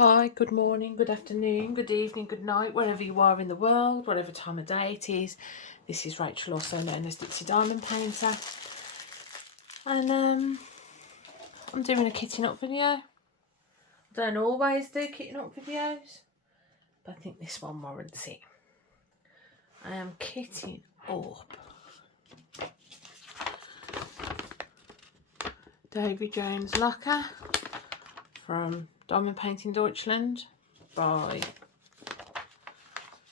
Hi, good morning, good afternoon, good evening, good night, wherever you are in the world, whatever time of day it is. This is Rachel, also known as Dixie Diamond Painter. And I'm doing a kitting up video. I don't always do kitting up videos, but I think this one warrants it. I am kitting up Davy Jones Locker from Diamond Painting Deutschland by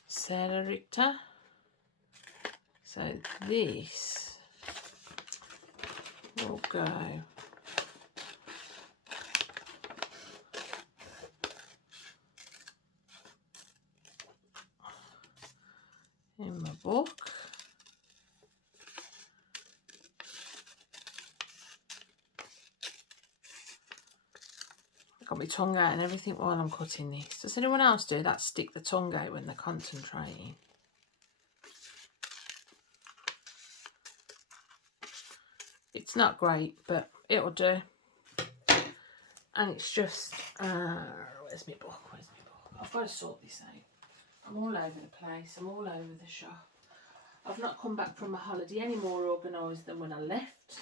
Sarah Richter. So this will go in my book. I've got my tongue out and everything while I'm cutting this. Does anyone else do that? Stick the tongue out when they're concentrating. It's not great, but it'll do. And it's just, where's my book? Where's my book? I've got to sort this out. I'm all over the place. I'm all over the shop. I've not come back from a holiday any more organised than when I left.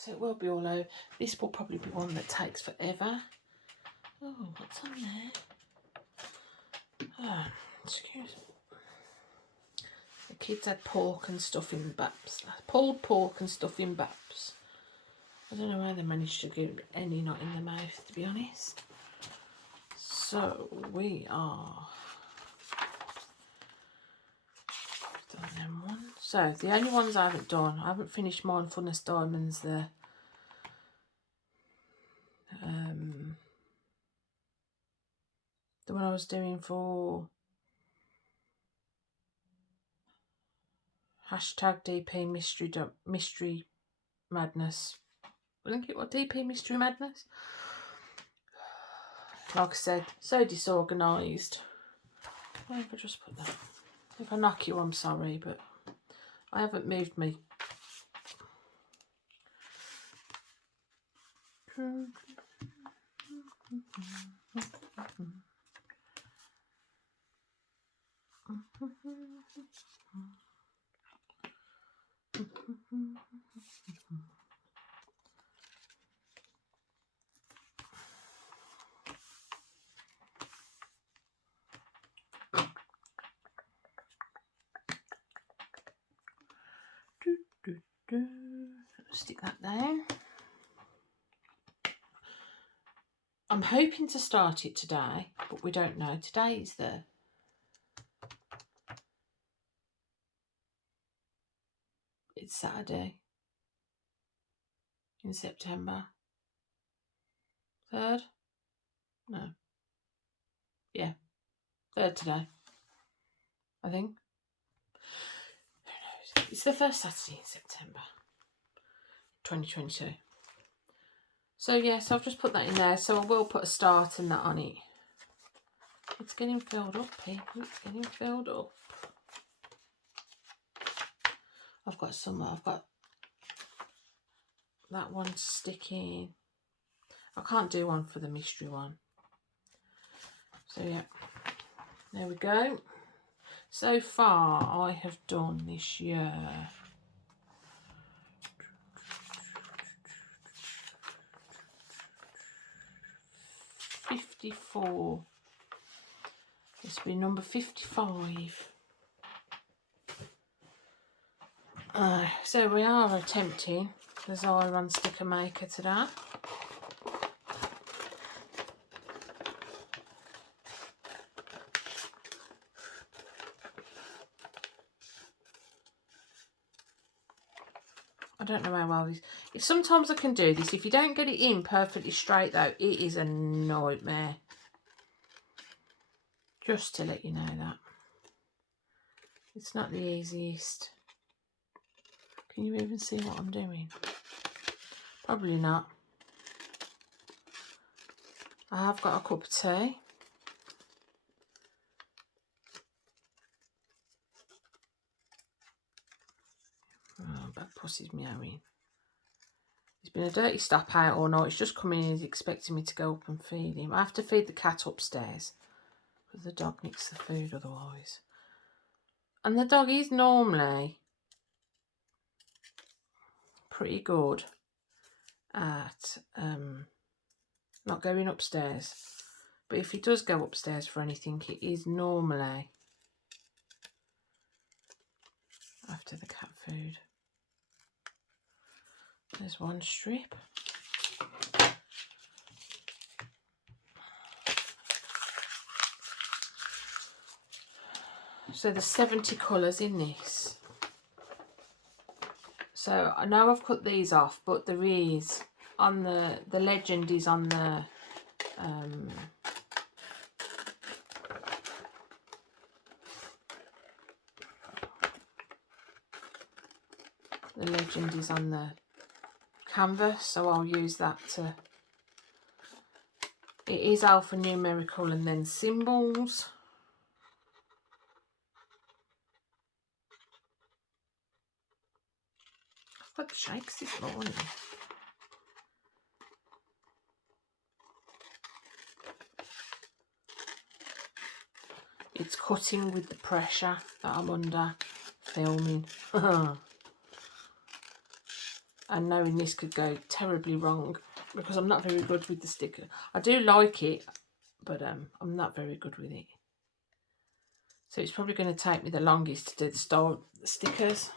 So it will be all over. This will probably be one that takes forever. Oh, what's on there? Oh, excuse me. The kids had pork and stuff in baps. Pulled pork and stuff in baps. I don't know how they managed to get any not in the mouth, to be honest. So we are done them ones. So the only ones I haven't done, I haven't finished Mindfulness Diamonds, the one I was doing for hashtag DP Mystery Madness. I think it was DP Mystery Madness. Like I said, so disorganised. Why have I just put that? If I knock you, I'm sorry, but I haven't moved me. Stick that down. I'm hoping to start it today, but we don't know. Today is it's Saturday in September. 3rd? No. Yeah. 3rd today, I think. Who knows? It's the first Saturday in September 2022. So yes, I've just put that in there. So I will put a start and that on it. It's getting filled up, people. It's getting filled up. I've got that one sticking. I can't do one for the mystery one. So yeah, there we go. So far I have done this year 54. This will be number 55. So we are attempting the Xyron sticker maker today. I don't know how well this... Sometimes I can do this. If you don't get it in perfectly straight though, it is a nightmare. Just to let you know that. It's not the easiest. Can you even see what I'm doing? Probably not. I have got a cup of tea. Oh, bad pussy's meowing. He's been a dirty stop out all night. He's just come in and he's expecting me to go up and feed him. I have to feed the cat upstairs because the dog nicks the food otherwise. And the dog is normally pretty good at not going upstairs. But if he does go upstairs for anything, it is normally after the cat food. There's one strip. So there's 70 colours in this. So I know I've cut these off, but there is on the legend is on the legend is on the canvas, so I'll use that to. It is alphanumerical and then symbols. I've got the shakes this morning. It's cutting with the pressure that I'm under filming. And knowing this could go terribly wrong because I'm not very good with the sticker. I do like it, but I'm not very good with it. So it's probably going to take me the longest to do the stickers.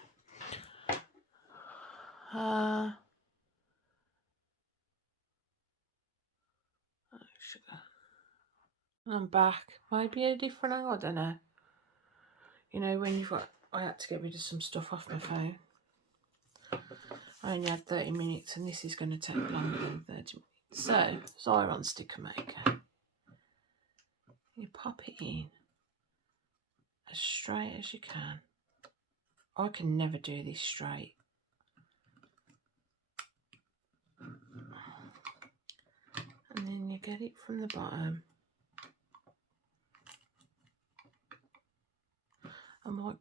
I'm back. Maybe a different angle, I don't know. You know, when you've got... I had to get rid of some stuff off my phone. I only had 30 minutes and this is going to take longer than 30 minutes. So, Xyron sticker maker. You pop it in as straight as you can. I can never do this straight. And then you get it from the bottom. I might...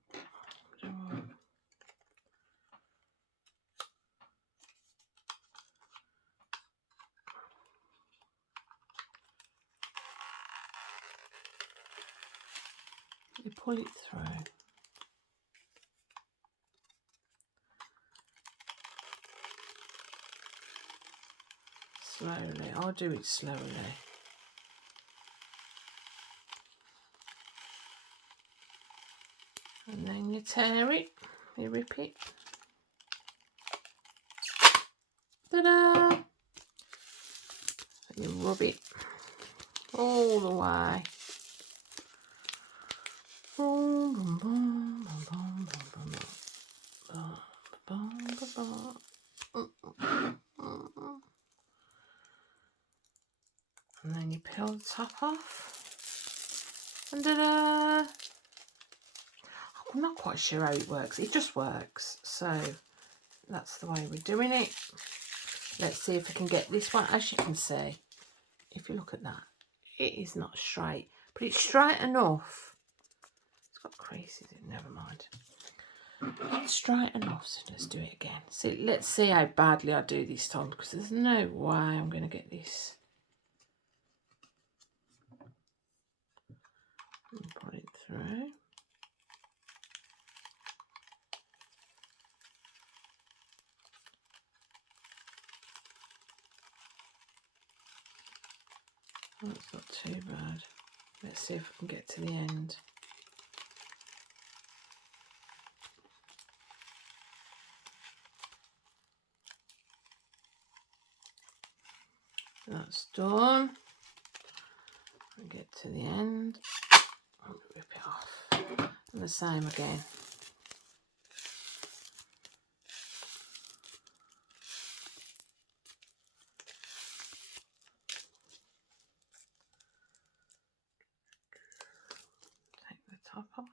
You pull it through. Slowly. I'll do it slowly. And then you tear it. You rip it. Ta-da! You rub it all the way. And then you peel the top off. And ta-da! I'm not quite sure how it works. It just works. So that's the way we're doing it. Let's see if I can get this one. As you can see, if you look at that, it is not straight, but it's straight enough. It's got creases in, never mind. It's straight enough, so let's do it again. See, let's see how badly I do this time, because there's no way I'm going to get this. Put it through. That's not too bad. Let's see if I can get to the end. That's done. I'll get to the end. I'll rip it off. And the same again. Take the top off.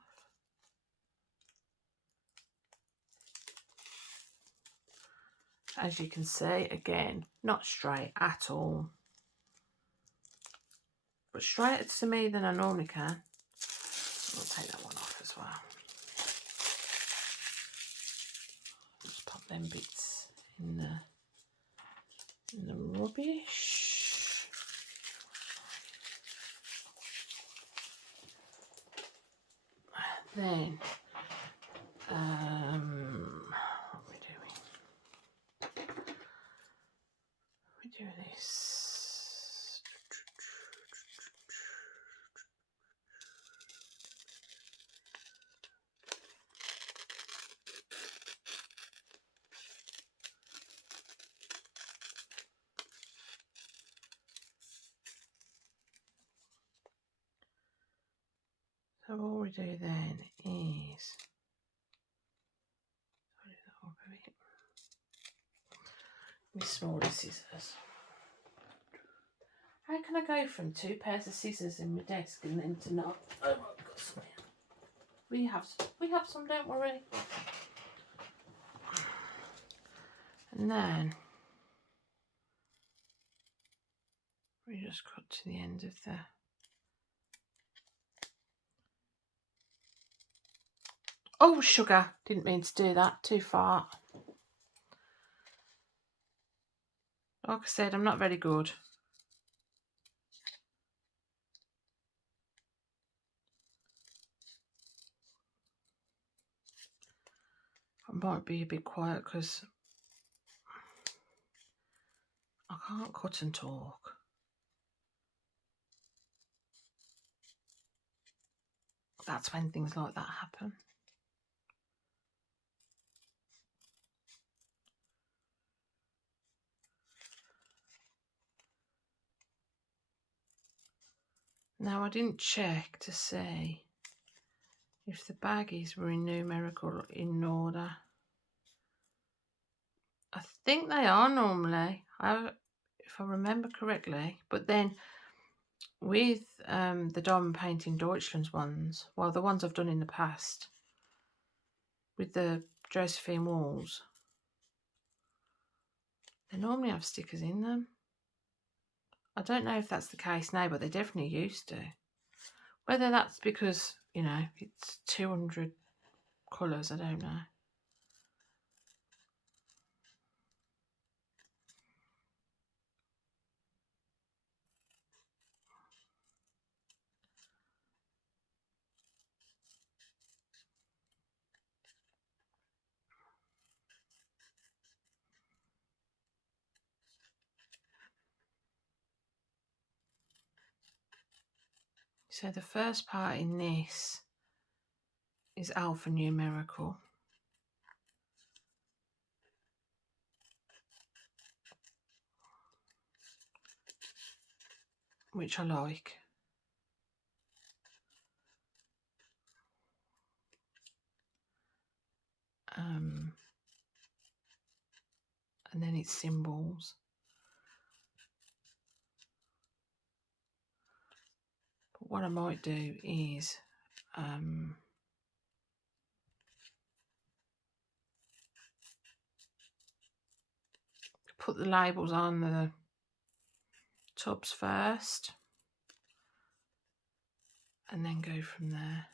As you can see, again, not straight at all. But straighter to me than I normally can. I'll take that one off as well. Just pop them bits in there. rubbish. Then, what are we doing? We do this. So all we do then is with smaller scissors. How can I go from 2 pairs of scissors in my desk and then to not? Oh, I've got some here. We have some, don't worry. And then we just cut to the end of the. Oh, sugar! Didn't mean to do that. Too far. Like I said, I'm not very good. I might be a bit quiet because I can't cut and talk. That's when things like that happen. Now, I didn't check to see if the baggies were in numerical in order. I think they are normally, if I remember correctly. But then with the Diamond Painting Deutschland's ones, well, the ones I've done in the past, with the Josephine walls, they normally have stickers in them. I don't know if that's the case now, but they definitely used to. Whether that's because, you know, it's 200 colours, I don't know. So the first part in this is alphanumerical, which I like. And then it's symbols. But what I might do is put the labels on the tubs first and then go from there.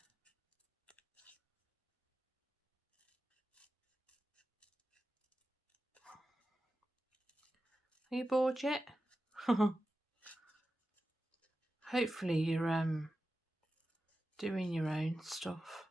Are you bored yet? Hopefully you're doing your own stuff.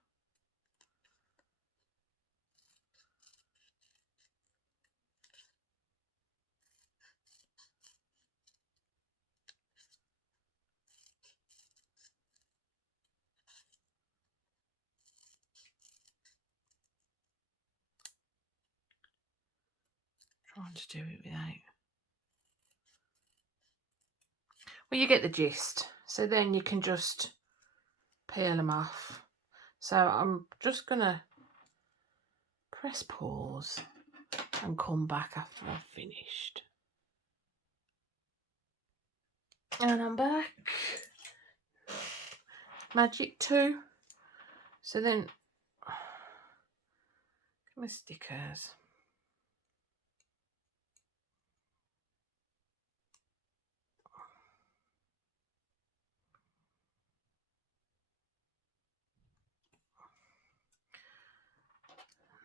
Trying to do it without. Well, you get the gist. So then you can just peel them off. So I'm just gonna press pause and come back after I've finished. And I'm back. Magic 2. So then, get my stickers.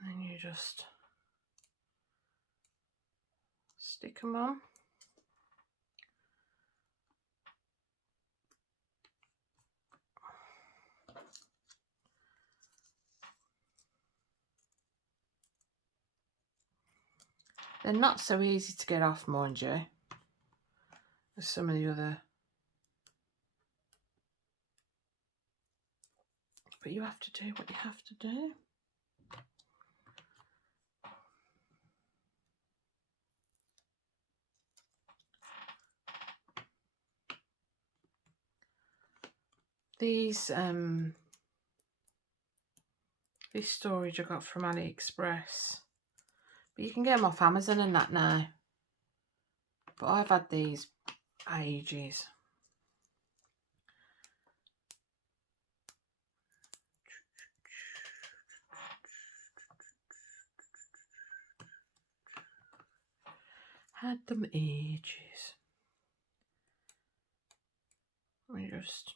And then you just stick them on. They're not so easy to get off, mind you, as some of the other. But you have to do what you have to do. These this storage I got from AliExpress, but you can get them off Amazon and that now. But I've had these ages. Had them ages. Let me just.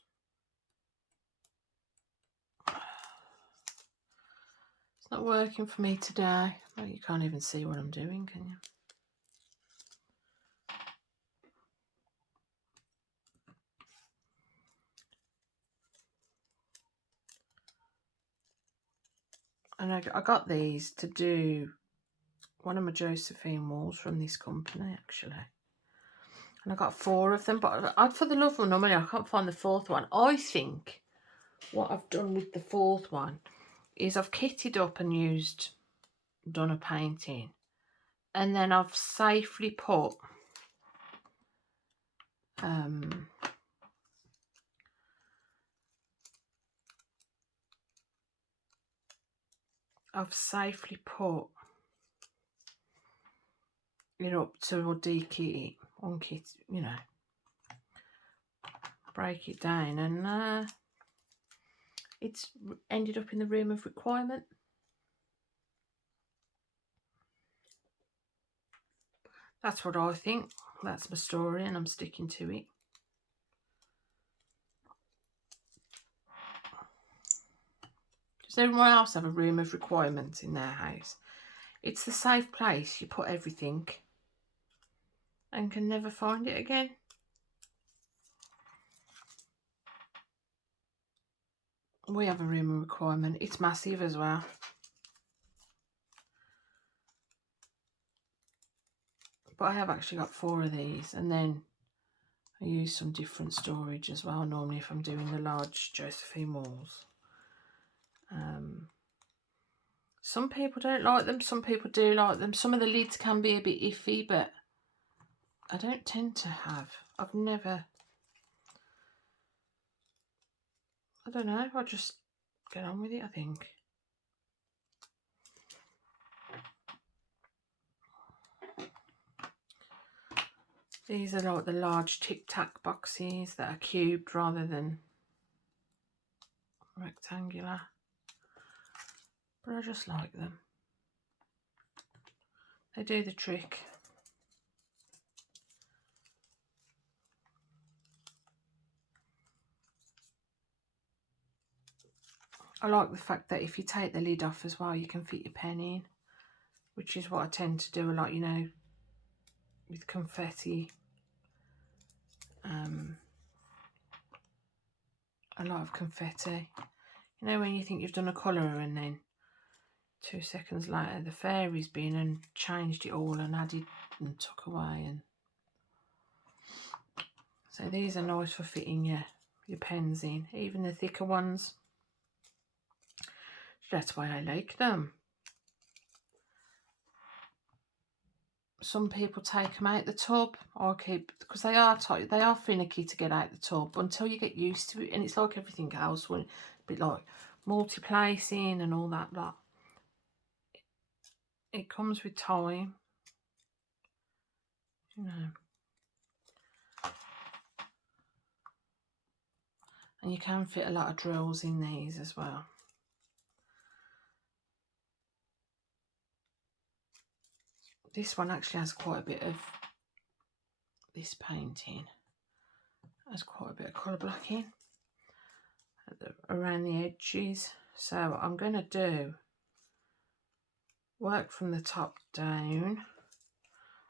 It's not working for me today. Well, you can't even see what I'm doing, can you? And I got these to do one of my Josephine walls from this company, actually. And I got 4 of them, but for the love of money, I can't find the 4th one. I think what I've done with the 4th one is I've kitted up and done a painting, and then I've safely put it up to dekit it, unkit, you know, break it down, and it's ended up in the room of requirement. That's what I think. That's my story, and I'm sticking to it. Does everyone else have a room of requirements in their house? It's the safe place you put everything and can never find it again. We have a room of requirement. It's massive as well. But I have actually got 4 of these, and then I use some different storage as well, normally if I'm doing the large Josephine walls. Some people don't like them, some people do like them. Some of the lids can be a bit iffy, but I don't tend to have. I've never... I don't know, I'll just get on with it, I think. These are like the large Tic Tac boxes that are cubed rather than rectangular. But I just like them. They do the trick. I like the fact that if you take the lid off as well, you can fit your pen in, which is what I tend to do a lot, you know, with confetti. A lot of confetti. You know, when you think you've done a colour and then 2 seconds later the fairy's been and changed it all and added and took away. And so these are nice for fitting your pens in, even the thicker ones. That's why I like them. Some people take them out the tub. I keep, because they are tight, they are finicky to get out the tub until you get used to it. And it's like everything else, when a bit like multi-placing and all that lot. It comes with time, you know. And you can fit a lot of drills in these as well. This one actually has quite a bit of, this painting has quite a bit of colour blocking around the edges. So I'm going to do work from the top down.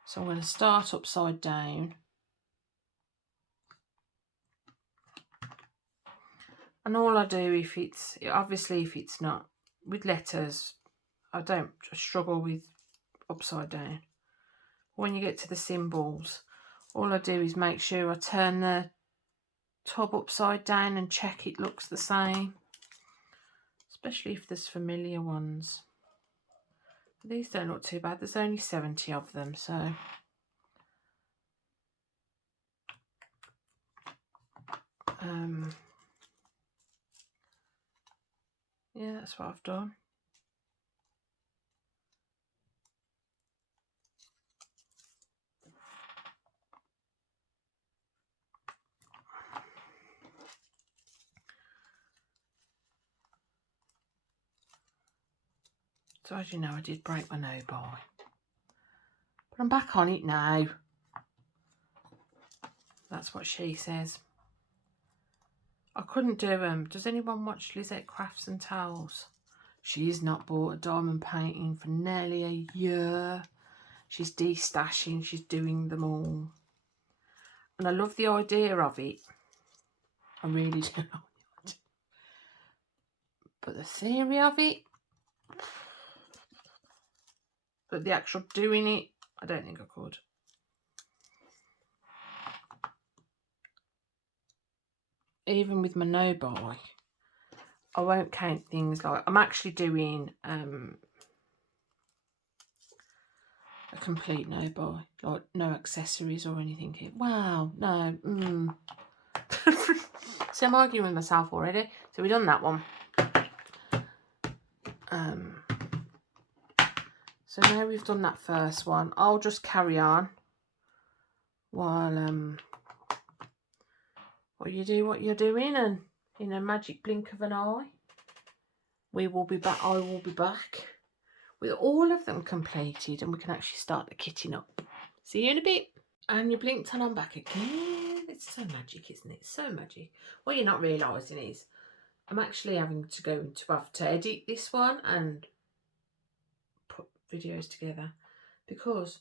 So I'm going to start upside down. And all I do, if it's, obviously if it's not, with letters, I struggle with upside down. when you get to the symbols, all I do is make sure I turn the tub upside down and check it looks the same, especially if there's familiar ones. These don't look too bad. There's only 70 of them, so yeah, that's what I've done. So as you know, I did break my no by, but I'm back on it now. That's what she says. I couldn't do does anyone watch Lizette Crafts and Towels? She's not bought a diamond painting for nearly a year. She's de-stashing, she's doing them all. And I love the idea of it. I really do. But the theory of it, but the actual doing it, I don't think I could. Even with my no buy, I won't count things like, I'm actually doing a complete no buy, like no accessories or anything. Wow, no. See, I'm arguing with myself already. So we've done that one. So now we've done that first one, I'll just carry on while you do what you're doing, and in a magic blink of an eye, we will be back. I will be back with all of them completed, and we can actually start the kitting up. See you in a bit. And you blinked and I'm back again. It's so magic, isn't it? So magic. What you're not realising is I'm actually having to go to edit this one and put videos together, because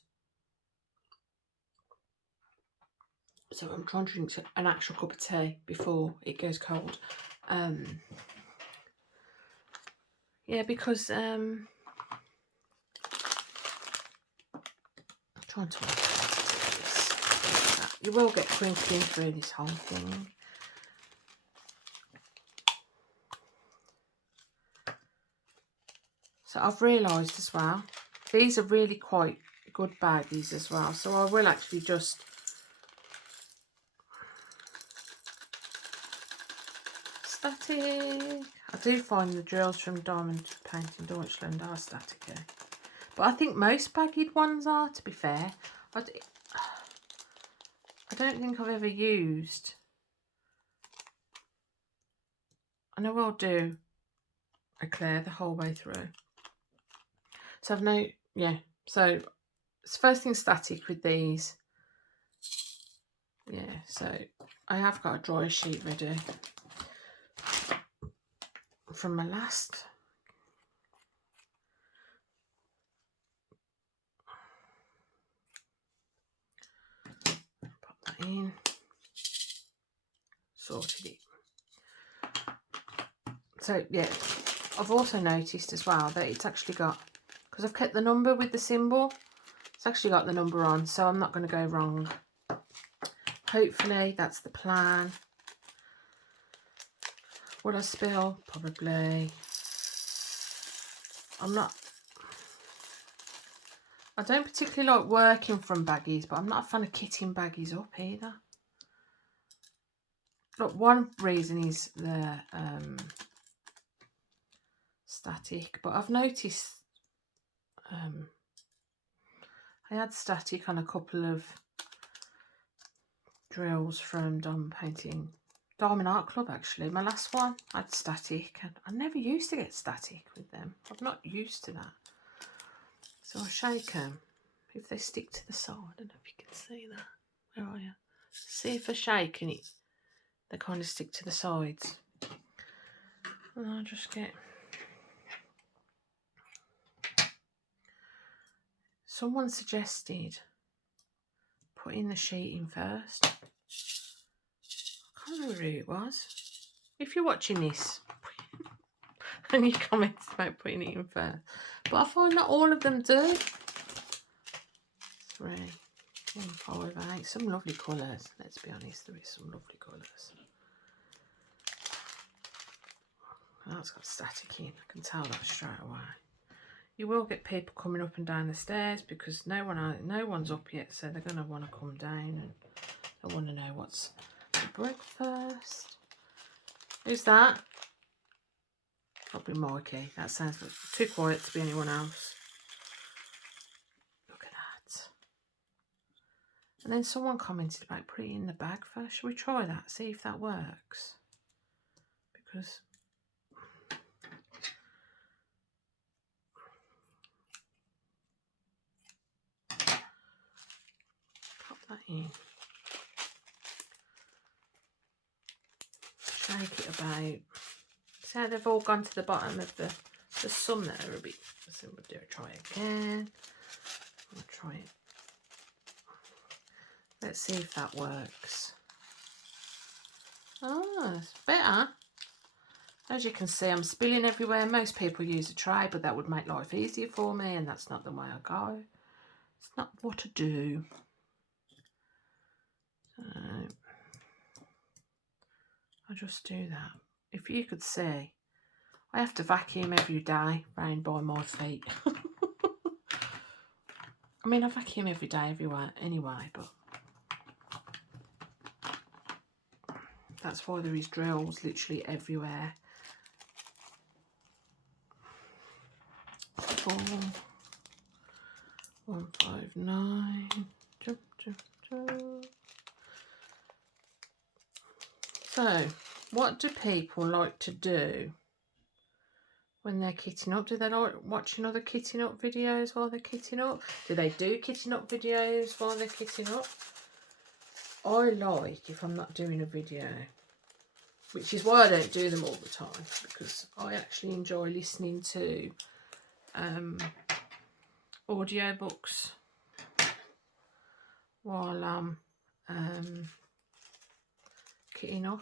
so I'm trying to drink an actual cup of tea before it goes cold. Yeah, because I'm trying to work out how to do this. You will get crinkling through this whole thing. So I've realised as well, these are really quite good baggies as well. So I will actually just static. I do find the drills from Diamond Painting Deutschland are static, yeah. But I think most baggied ones are, to be fair. I don't think I've ever used. I know I'll do a clear the whole way through. So I've no, yeah. So it's first thing static with these. Yeah, so I have got a dryer sheet ready from my last. Pop that in. Sorted it. So yeah, I've also noticed as well that it's actually got, because I've kept the number with the symbol, it's actually got the number on, so I'm not going to go wrong. Hopefully that's the plan. Will I spill? Probably. I don't particularly like working from baggies, but I'm not a fan of kitting baggies up either. Look, one reason is the static, but I've noticed I had static on a couple of drills from Diamond Art Club actually. My last one I had static, and I never used to get static with them. I'm not used to that. So I shake them. If they stick to the side, I don't know if you can see that. Where are you? See if I shake and they kind of stick to the sides. And I'll just get... Someone suggested putting the sheet in first. I can't remember who it was. If you're watching this and you comment about putting it in first. But I find that all of them do. 158. Some lovely colours. Let's be honest, there is some lovely colours. That's got static in. I can tell that straight away. You will get people coming up and down the stairs because no one's up yet, so they're going to want to come down and they want to know what's for breakfast. Who's that? Probably Mikey. That sounds too quiet to be anyone else. Look at that. And then someone commented about putting it in the bag first. Shall we try that? See if that works. Because pop that in. Shake it about. See how they've all gone to the bottom of the some that are a bit. So we'll do it. Try it again. We'll try it. Let's see if that works. Oh, it's better. As you can see, I'm spilling everywhere. Most people use a tray, but that would make life easier for me, and that's not the way I go. It's not what I do. So I just do that. If you could see, I have to vacuum every day round by my feet. I mean, I vacuum every day everywhere anyway, but that's why there is drills literally everywhere. 4, 159. Jump, jump, jump. So, what do people like to do when they're kitting up? Do they like watching other kitting up videos while they're kitting up? Do they do kitting up videos while they're kitting up? I like, if I'm not doing a video, which is why I don't do them all the time, because I actually enjoy listening to audiobooks while I'm kitting up.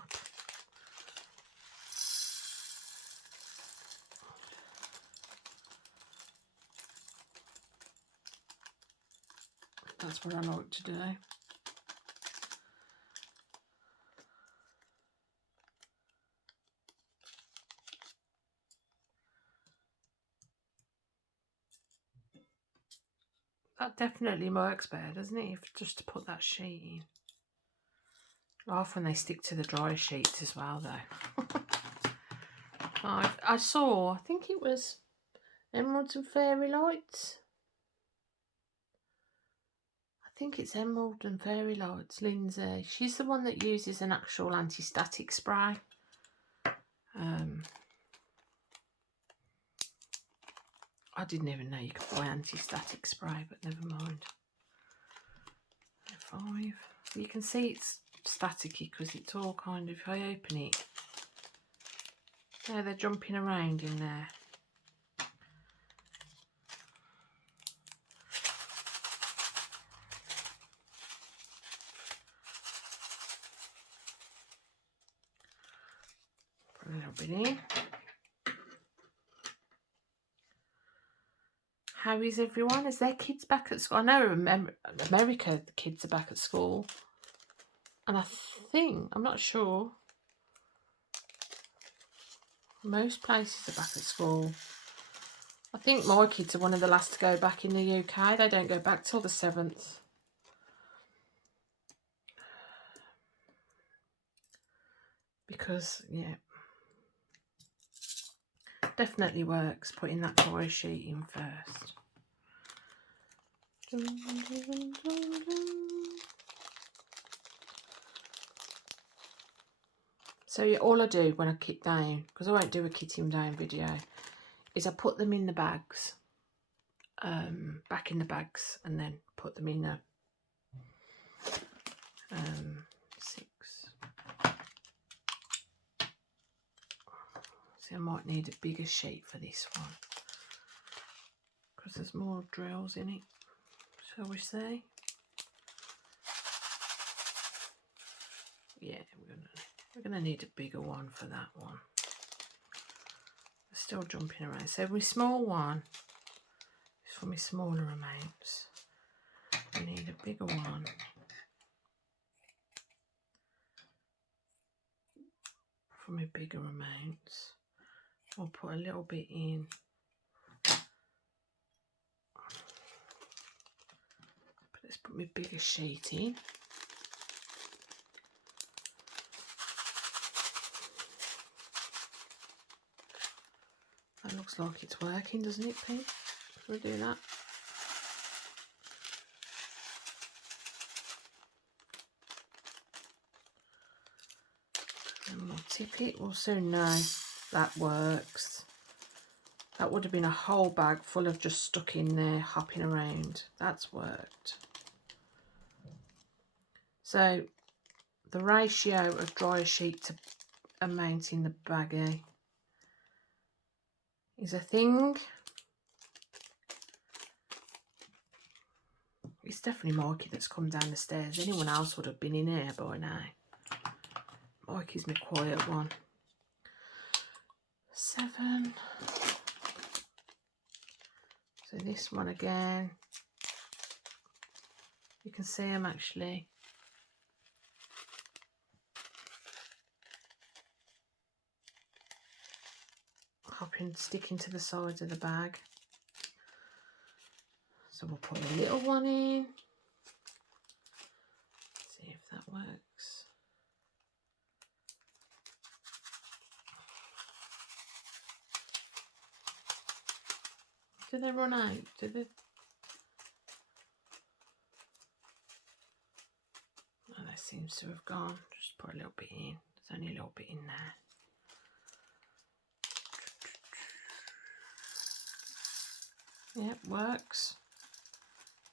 That's what I like to do. That definitely works better, doesn't it? If just to put that sheet in. Often they stick to the dry sheets as well, though. I saw, I think it was Emeralds and Fairy Lights. I think it's Emerald and Fairy Lights, Lindsay. She's the one that uses an actual anti-static spray. I didn't even know you could buy anti-static spray, but never mind. 5. You can see it's staticky because it's all kind of, if I open it, there they're jumping around in there. Put a little bit in. How is everyone? Is their kids back at school? I know in America the kids are back at school. And I think, I'm not sure, most places are back at school. I think my kids are one of the last to go back in the UK. They don't go back till the 7th. Because, yeah, definitely works putting that dry sheet in first. So yeah, all I do when I kit down, because I won't do a kitting down video, is I put them in the bags, back in the bags, and then put them in a 6. See, I might need a bigger sheet for this one because there's more drills in it, shall we say? Yeah, we're gonna need a bigger one for that one. They're still jumping around. So my small one is for my smaller amounts. I need a bigger one. For my bigger amounts. I'll put a little bit in. But let's put my bigger sheet in. That looks like it's working, doesn't it, Pete? Can we do that? And we'll tip it. We'll soon know that works. That would have been a whole bag full of just stuck in there, hopping around. That's worked. So the ratio of dryer sheet to amount in the baggie is a thing. It's definitely Mikey that's come down the stairs. Anyone else would have been in here by now. Mikey's my quiet one. 7. So this one again. You can see them actually. Hopping, sticking to the sides of the bag. So we'll put a little one in. See if that works. Do they run out? Do they? Oh, that seems to have gone. Just put a little bit in. There's only a little bit in there. Yeah, it works.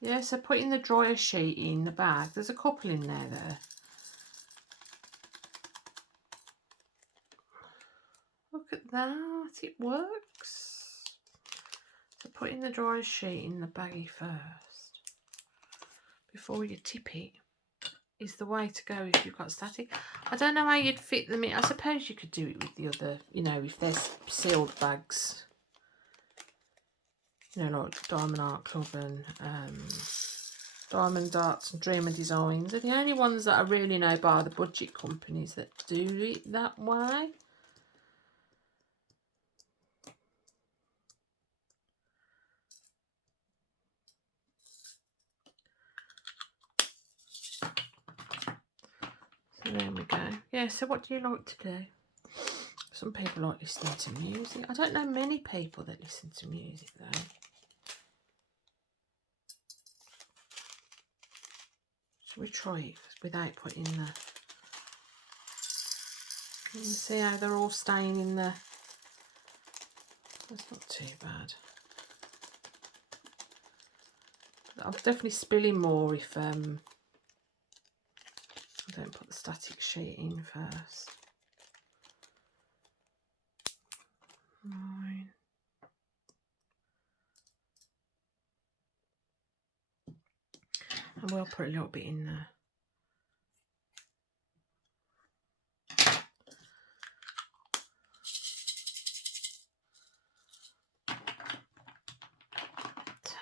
Yeah, so putting the dryer sheet in the bag, there's a couple in there. Look at that, it works. So putting the dryer sheet in the baggie first, before you tip it, is the way to go if you've got static. I don't know how you'd fit them in. I suppose you could do it with the other, you know, if there's sealed bags. You know, like Diamond Art Club and Diamond Arts and Dreamer Designs are the only ones that I really know by the budget companies that do it that way. So there we go. Yeah, so what do you like to do? Some people like listening to music. I don't know many people that listen to music though. Shall we try it without putting the... You can see how they're all staying in the... That's not too bad. I'm definitely spilling more if I don't put the static sheet in first. 9. And we'll put a little bit in there.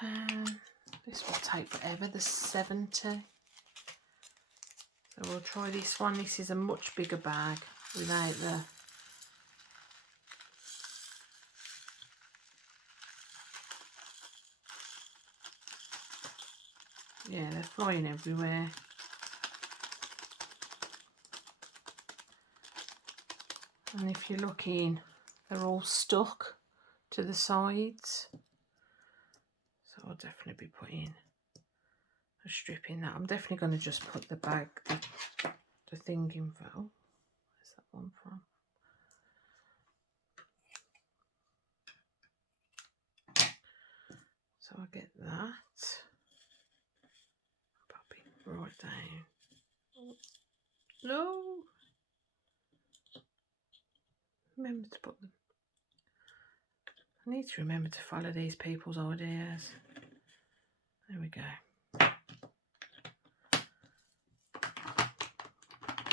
10. This will take forever, the 70. So we'll try this one. This is a much bigger bag without the... Yeah, they're flying everywhere. And if you're looking, they're all stuck to the sides. So I'll definitely be putting a strip in that. I'm definitely going to just put the bag, the thing in for... Oh, where's that one from? So I get that. Pop it right down. No! Remember to put them. I need to remember to follow these people's ideas. There we go.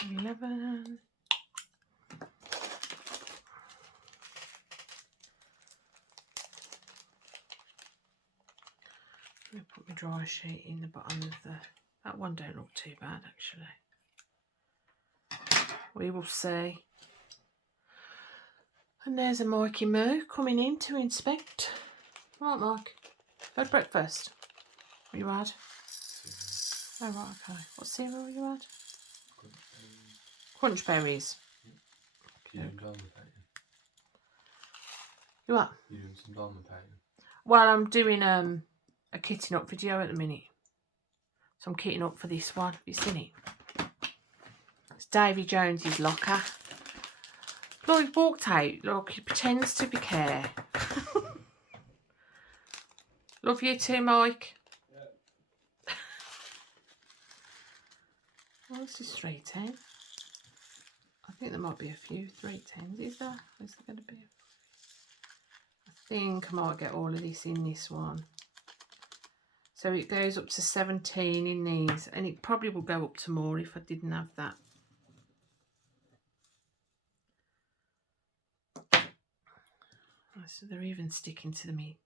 11. I'm going to put my dry sheet in the bottom of that one don't look too bad actually. We will see. And there's a Mikey Moo coming in to inspect. Right, Mike. Had breakfast. What you had? Oh, right, okay. What cereal you had? Crunch berries. You doing diamond painting? You what? You doing some diamond painting? Well, I'm doing a kitting up video at the minute. So I'm kitting up for this one. Have you seen it? It's Davy Jones Locker. Look, he walked out. Look, he pretends to be care. Love you too, Mike. Yeah. Oh, this is 310. I think there might be a few 310s. Is there? Is there going to be? I think I might get all of this in this one. So it goes up to 17 in these, and it probably will go up to more if I didn't have that. Oh, so they're even sticking to the meat.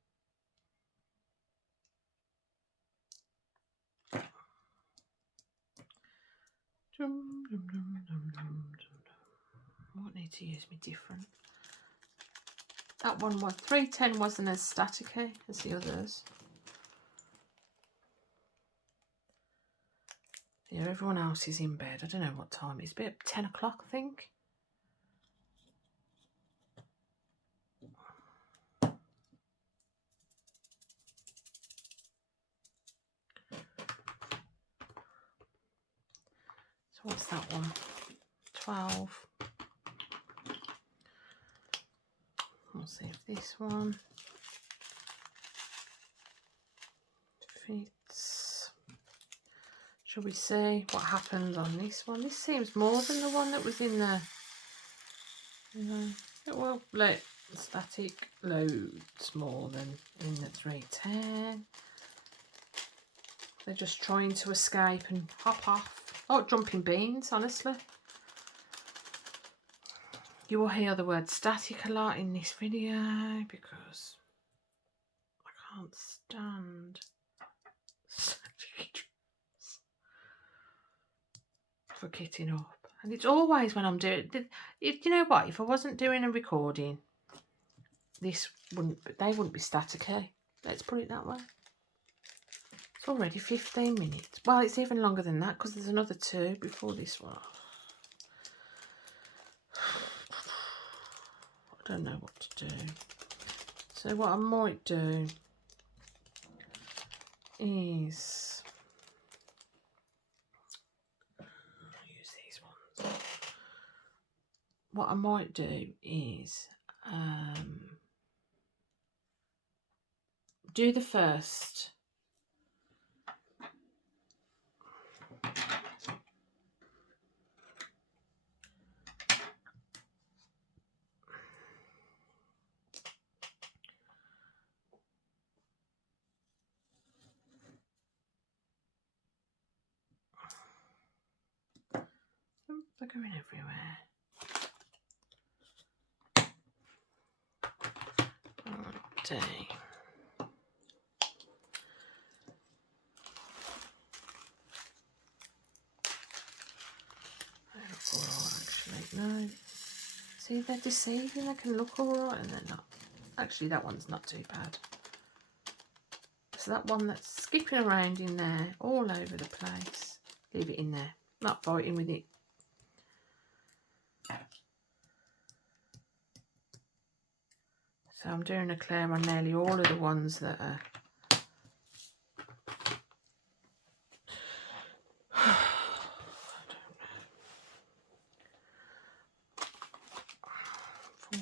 I might need to use me different. That one was 310 wasn't as staticky as the others. Yeah, everyone else is in bed. I don't know what time it is. About 10 o'clock, I think. So what's that one? 12. We'll see if this one fits. Shall we see what happens on this one? This seems more than the one that was in the... It will let static loads more than in the 310. They're just trying to escape and hop off. Oh, jumping beans, honestly. You will hear the word static a lot in this video because I can't stand static for kitting up. And it's always when I'm doing it. You know what? If I wasn't doing a recording, they wouldn't be staticky. Let's put it that way. It's already 15 minutes. Well, it's even longer than that because there's another 2 before this one. I don't know what to do. So what I might do is use these ones. What I might do is do the first. They're going everywhere. Righty. They look alright actually. No. See, they're deceiving. They can look alright and they're not. Actually, that one's not too bad. So that one that's skipping around in there all over the place, leave it in there. Not fighting with it. So I'm doing a clear on nearly all of the ones that are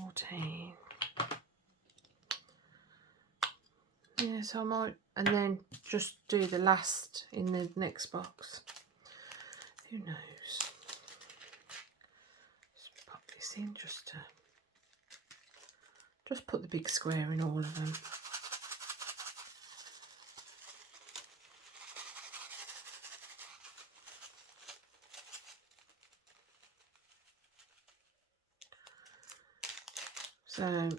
14. Yeah, so I might, and then just do the last in the next box. Who knows? Just pop this in just to put the big square in all of them. So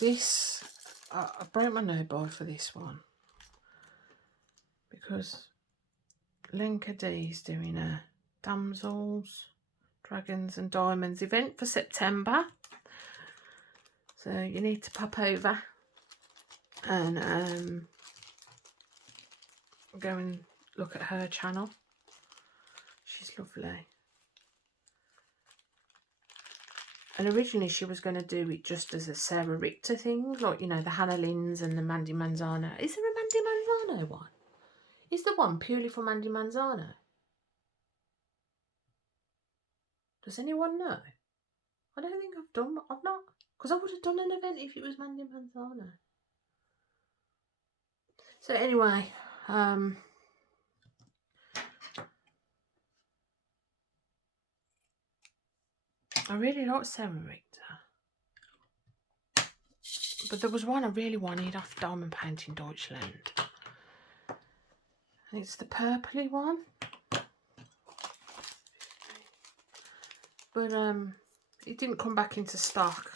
this, I broke my no buy for this one because Lenka D is doing a Damsels, Dragons and Diamonds event for September. So you need to pop over and go and look at her channel. She's lovely. And originally she was going to do it just as a Sarah Richter thing, like, you know, the Hannah Lynn's and the Mandy Manzano. Is there a Mandy Manzano one? Is there one purely for Mandy Manzano? Does anyone know? I don't think I've not, because I would have done an event if it was Mandy Manzano. So anyway, I really like Sarah Richter. But there was one I really wanted off Diamond Painting Deutschland. And it's the purpley one. But it didn't come back into stock.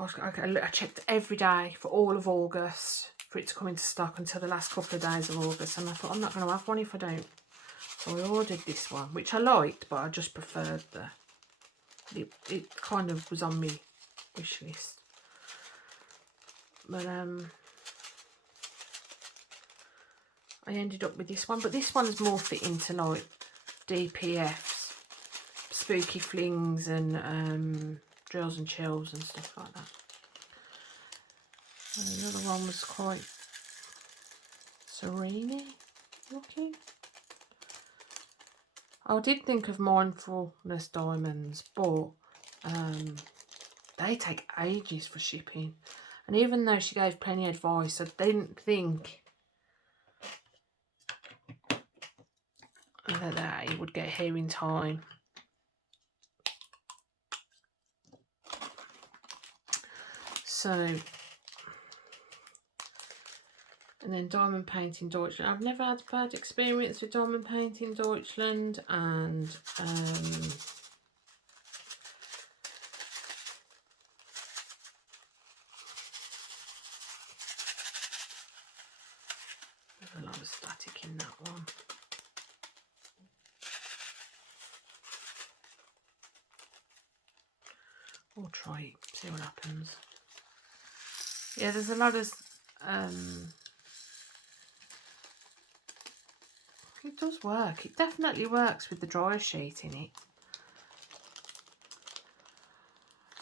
I checked every day for all of August for it to come into stock until the last couple of days of August. And I thought, I'm not going to have one if I don't. So I ordered this one, which I liked, but I just preferred it kind of was on my wish list. But I ended up with this one, but this one's more fitting to like DPFs, spooky flings and drills and chills and stuff like that. And the other one was quite serene looking. I did think of Mindfulness Diamonds, but they take ages for shipping. And even though she gave plenty of advice, I didn't think that they would get here in time. So, and then Diamond Painting Deutschland. I've never had a bad experience with Diamond Painting Deutschland, and there's a lot of static in that one. We'll try it, see what happens. Yeah, there's a lot of it does work. It definitely works with the dryer sheet in it.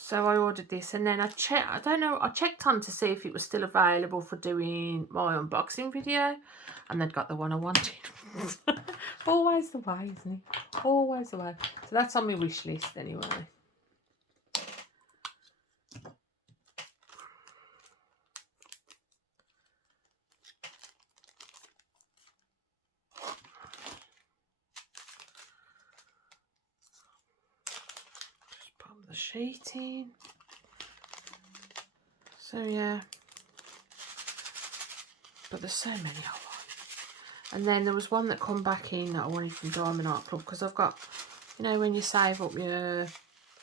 So I ordered this, and then I checked on to see if it was still available for doing my unboxing video, and they'd got the one I wanted. Always the way, isn't it? Always the way. So that's on my wish list anyway. The sheeting. So yeah, but there's so many I want. And then there was one that come back in that I wanted from Diamond Art Club, because I've got, you know, when you save up your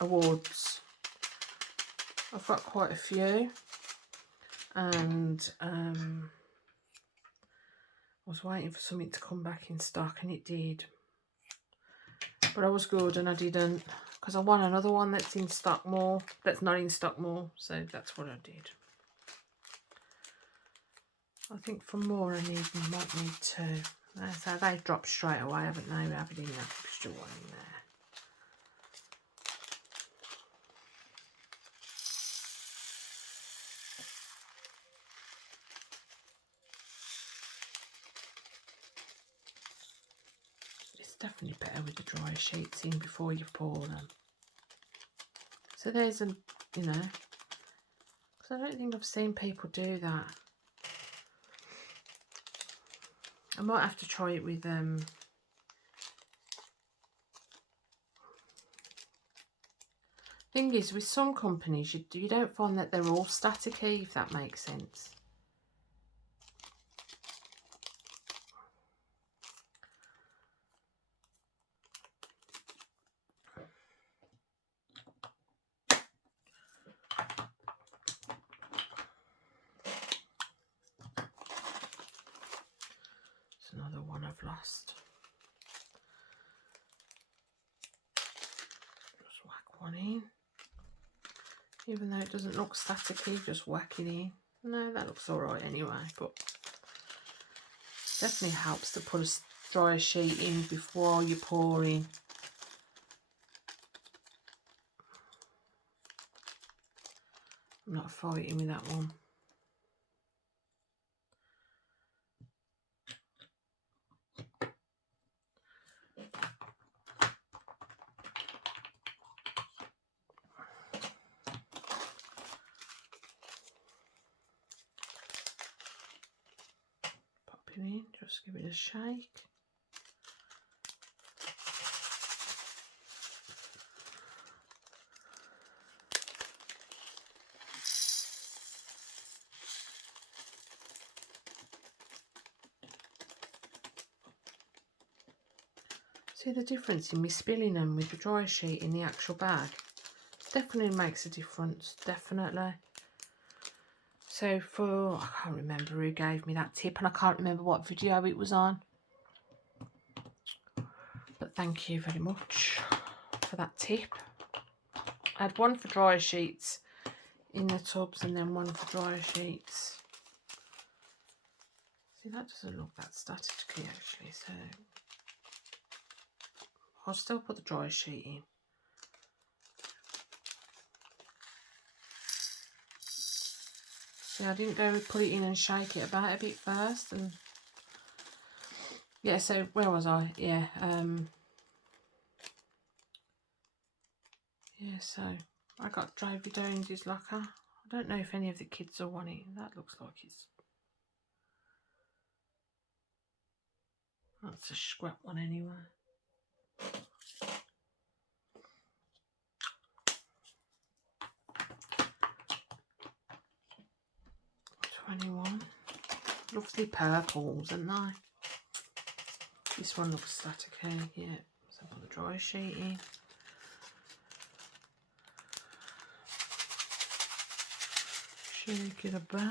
awards, I've got quite a few, and I was waiting for something to come back in stock, and it did. But I was good, and I didn't, because I want another one that's in stock more, that's not in stock more, so that's what I did. I think for more I might need two. So they dropped straight away, haven't they? We have it in that extra one in there. It's definitely better with the dryer sheets in before you pour them. So there's a, you know, because I don't think I've seen people do that. I might have to try it with thing is, with some companies you don't find that they're all staticky, if that makes sense. another one I've lost. Just whack one in. Even though it doesn't look staticky, just whack it in. No, that looks alright anyway, but definitely helps to put a dryer sheet in before you're pouring. I'm not fighting with that one. Pop it in, just give it a shake. See the difference in me spilling them with the dryer sheet in the actual bag? Definitely makes a difference, definitely. So for, I can't remember who gave me that tip, and I can't remember what video it was on. But thank you very much for that tip. I had one for dryer sheets in the tubs and then one for dryer sheets. See, that doesn't look that staticky actually, so I'll still put the dryer sheet in. See, I didn't go put it in and shake it about a bit first, and yeah, so where was I? Yeah, so I got Davy Jones Locker. I don't know if any of the kids are wanting. That looks like that's a scrap one anyway. $21. Lovely purples, aren't they? This one looks staticky, yeah. So put the dryer sheet in. Shake it about.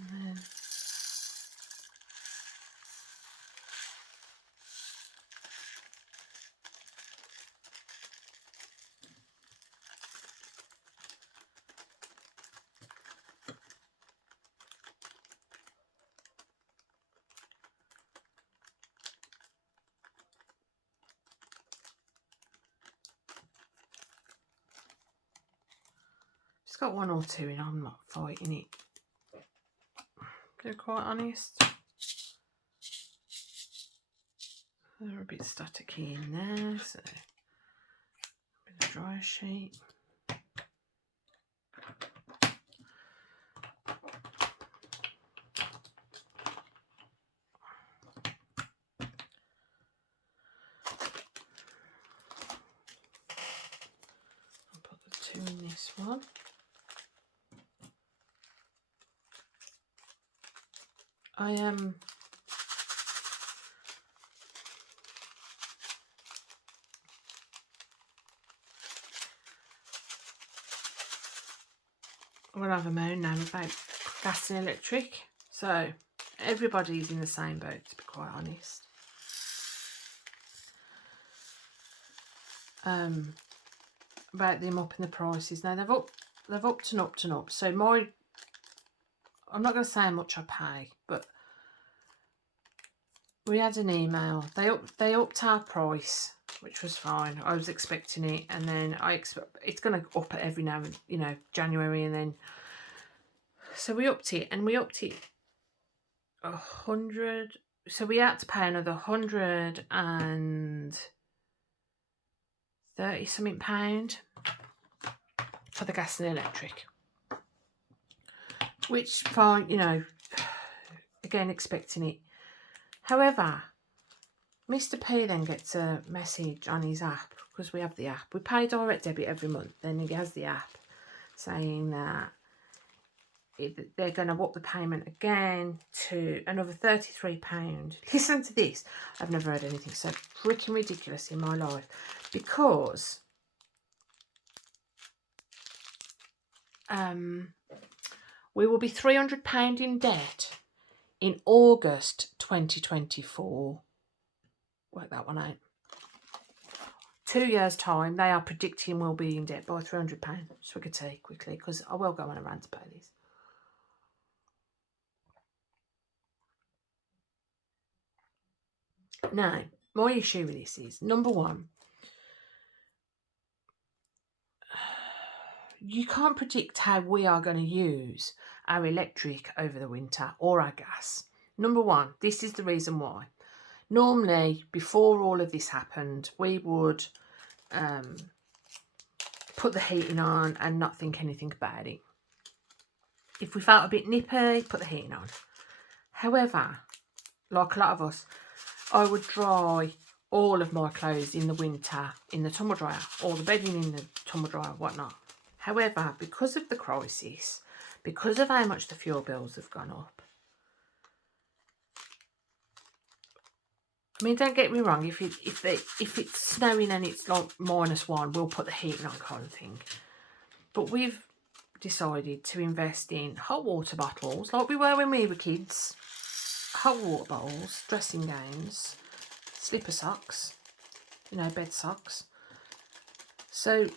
And then it's got one or two in, I'm not fighting it. To be quite honest. They're a bit staticky in there, so a bit of dryer sheet. I'll put the two in this one. I am I'm going to have a moan now about gas and electric. So everybody's in the same boat, to be quite honest. About them upping the prices. Now they've upped and upped and upped. So I'm not going to say how much I pay, but we had an email. They upped our price, which was fine. I was expecting it, and then it's going to up it every now and, you know, January, and then so we upped it, and we upped it 100. So we had to pay another 130 something pound for the gas and electric, which fine, you know, again expecting it. However, Mr. P then gets a message on his app, because we have the app. We pay direct debit every month. Then he has the app saying that they're going to up the payment again to another £33. Listen to this. I've never heard anything so freaking ridiculous in my life. Because we will be £300 in debt in August 2024. Work that one out. 2 years' time, they are predicting we'll be in debt by £300. Swig of tea quickly, because I will go on a rant about this. Now, my issue with this is, number one, you can't predict how we are going to use our electric over the winter or our gas. Number one, this is the reason why. Normally, before all of this happened, we would put the heating on and not think anything about it. If we felt a bit nippy, put the heating on. However, like a lot of us, I would dry all of my clothes in the winter in the tumble dryer, or the bedding in the tumble dryer, whatnot. However, because of the crisis, because of how much the fuel bills have gone up, I mean, don't get me wrong, if it's snowing and it's like -1, we'll put the heating on kind of thing. But we've decided to invest in hot water bottles, like we were when we were kids. Hot water bottles, dressing gowns, slipper socks, you know, bed socks. So,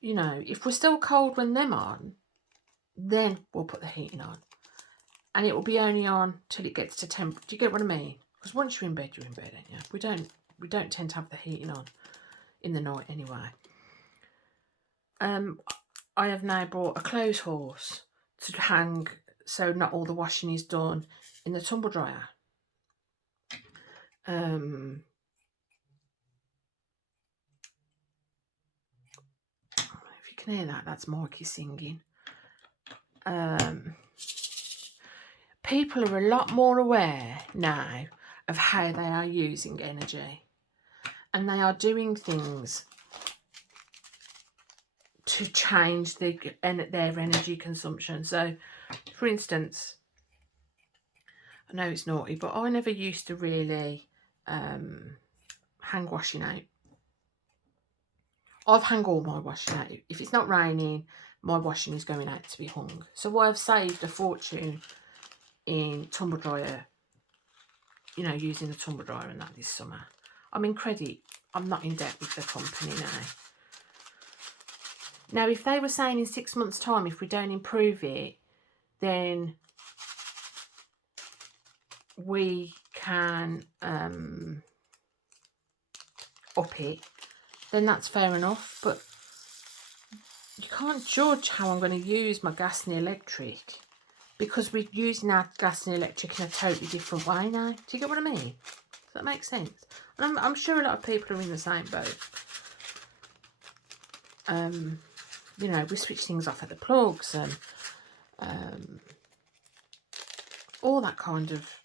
you know, if we're still cold when them on, then we'll put the heating on. And it will be only on till it gets to temp. Do you get what I mean? Because once you're in bed, aren't you? We don't tend to have the heating on in the night anyway. I have now bought a clothes horse to hang, so not all the washing is done in the tumble dryer. If you can hear that, that's Mikey singing. People are a lot more aware now of how they are using energy, and they are doing things to change their energy consumption. So, for instance, I know it's naughty, but I never used to really hang washing out. I've hung all my washing out. If it's not raining, my washing is going out to be hung. So I've saved a fortune in tumble dryer, you know, using the tumble dryer and that this summer. I'm in credit. I'm not in debt with the company now. Now, if they were saying in 6 months' time, if we don't improve it, then we can up it, then that's fair enough. But you can't judge how I'm going to use my gas and electric, because we're using our gas and electric in a totally different way now. Do you get what I mean? Does that make sense? And I'm sure a lot of people are in the same boat. You know, we switch things off at the plugs and all that kind of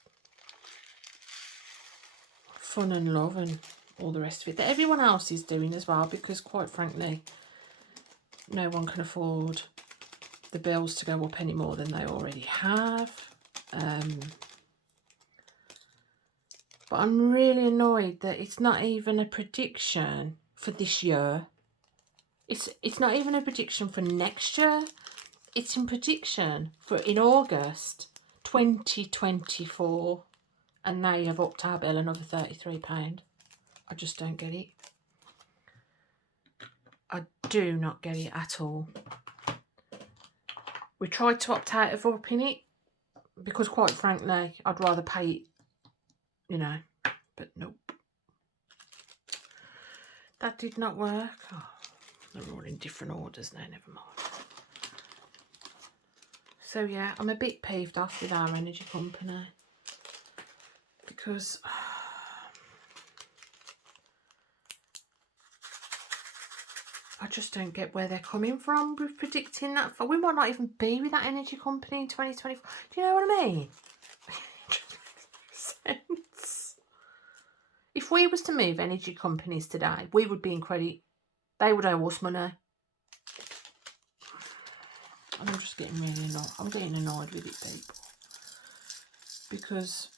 fun and love and all the rest of it that everyone else is doing as well, because quite frankly, no one can afford the bills to go up any more than they already have. But I'm really annoyed that it's not even a prediction for this year. It's not even a prediction for next year. It's in prediction for in August 2024. And now you have upped our bill another £33. I just don't get it. I do not get it at all. We tried to opt out of upping it, because quite frankly, I'd rather pay it, you know, but nope. That did not work. Oh, they're all in different orders now, never mind. So yeah, I'm a bit peeved off with our energy company, because I just don't get where they're coming from with predicting that. We might not even be with that energy company in 2024. Do you know what I mean? Sense. If we was to move energy companies today, we would be in credit. They would owe us money. getting really annoyed. I'm getting annoyed with it, people. Because,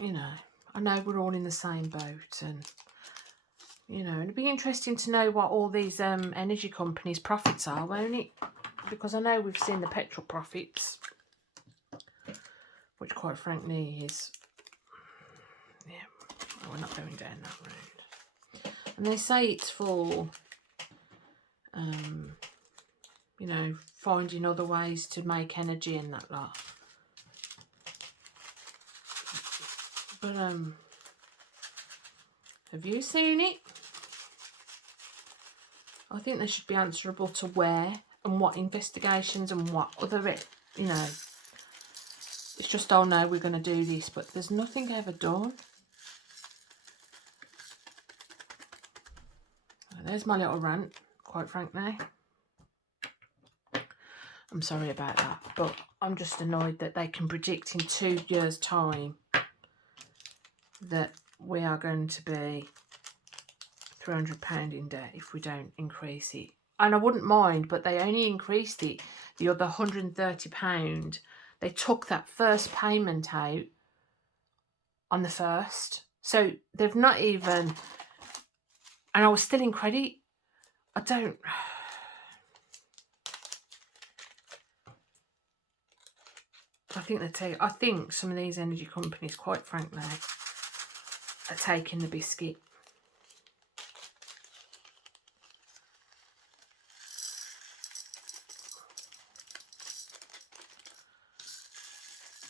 you know, I know we're all in the same boat, and, you know, it'd be interesting to know what all these energy companies' profits are, won't it? Because I know we've seen the petrol profits, which quite frankly is, yeah, we're not going down that road. And they say it's for, you know, finding other ways to make energy and that lot. But, have you seen it? I think they should be answerable to where and what investigations and what other, you know. It's just, oh no, we're going to do this, but there's nothing ever done. There's my little rant, quite frankly. I'm sorry about that, but I'm just annoyed that they can predict in 2 years' time that we are going to be £300 in debt if we don't increase it. And I wouldn't mind, but they only increased it, the other £130. They took that first payment out on the 1st. So they've not even... And I was still in credit. I don't... I think some of these energy companies, quite frankly, are taking the biscuit.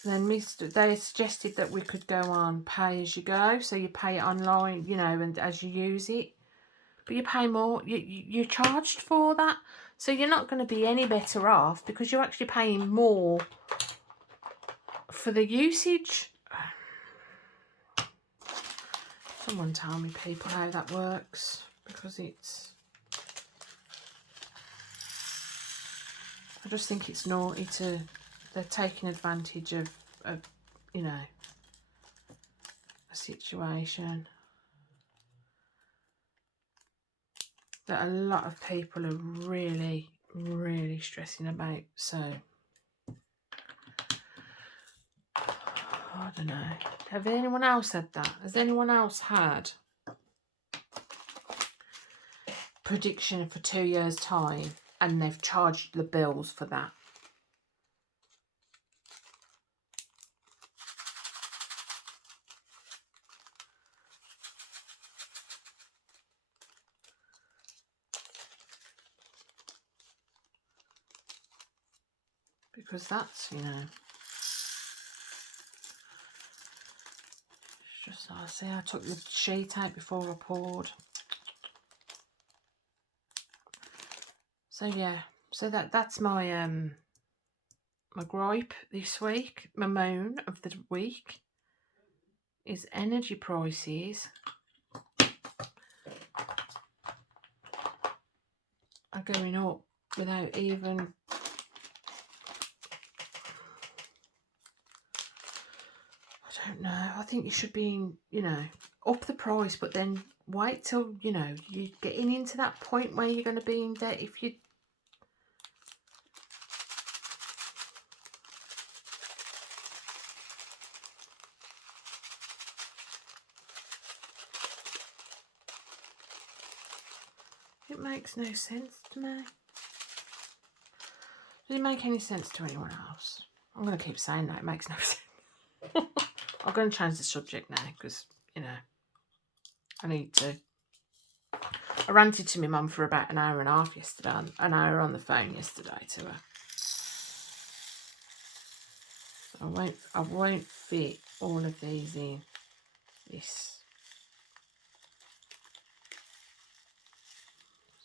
Then they suggested that we could go on pay as you go, so you pay it online, you know, and as you use it, but you pay more. You're charged for that, so you're not going to be any better off because you're actually paying more for the usage. Someone tell me, people, how that works, because it's... I just think it's naughty to... They're taking advantage of you know, a situation that a lot of people are really, really stressing about. So, I don't know. Have anyone else had that? Has anyone else had prediction for 2 years' time and they've charged the bills for that? Because that's, you know, it's just like I say, I took the sheet out before I poured. So yeah, so that's my my gripe this week, my moan of the week is energy prices are going up without even... I don't know. I think you should be, you know, up the price, but then wait till, you know, you're getting into that point where you're going to be in debt. If you... It makes no sense to me. Does it make any sense to anyone else? I'm going to keep saying that. It makes no sense. I'm going to change the subject now because, you know, I need to. I ranted to my mum for about an hour and a half yesterday, an hour on the phone yesterday to her. I won't fit all of these in this.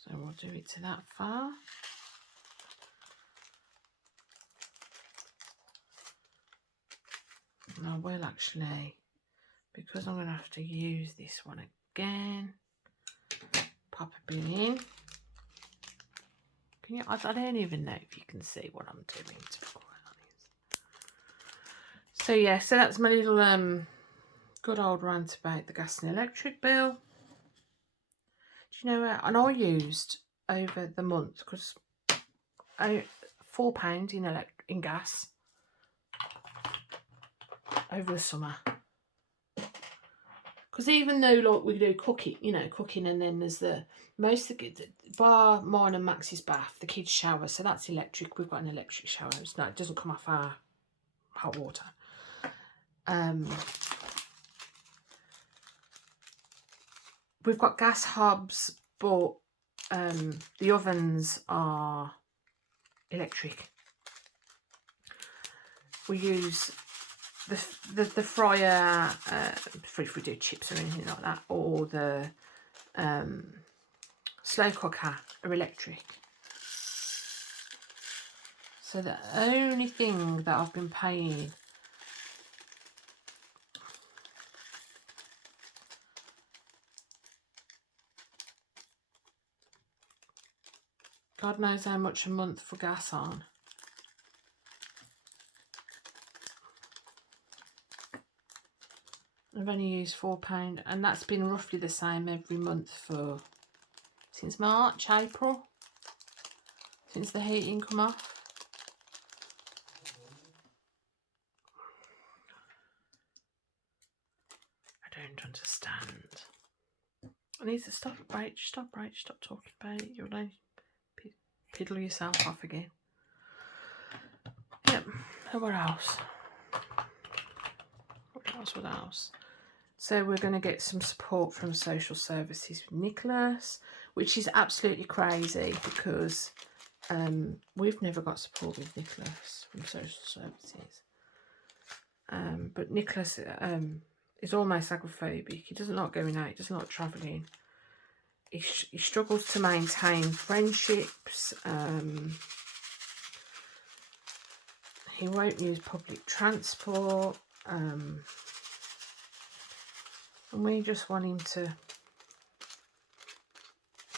So we'll do it to that far. And I will actually, because I'm going to have to use this one again, pop a bit in. Can you? I don't even know if you can see what I'm doing, to be quite honest. So yeah, so that's my little good old rant about the gas and electric bill. Do you know, and I used over the month, because £4 in gas over the summer. Because even though like we do cooking, cooking, and then there's bar mine and Max's bath, the kids shower, so that's electric. We've got an electric shower. It doesn't come off our hot water. We've got gas hobs, but the ovens are electric. We use the fryer if we do chips or anything like that, or the slow cooker are electric. So the only thing that I've been paying God knows how much a month for gas on. I've only used £4, and that's been roughly the same every month since March, April, since the heating come off. I don't understand. I need to stop talking about it. You'll only piddle yourself off again. Yep. So what else? What else? So we're going to get some support from social services with Nicholas, which is absolutely crazy because we've never got support with Nicholas from social services. But Nicholas is almost agoraphobic. He doesn't like going out. He doesn't like travelling. He struggles to maintain friendships. He won't use public transport. And we just want him to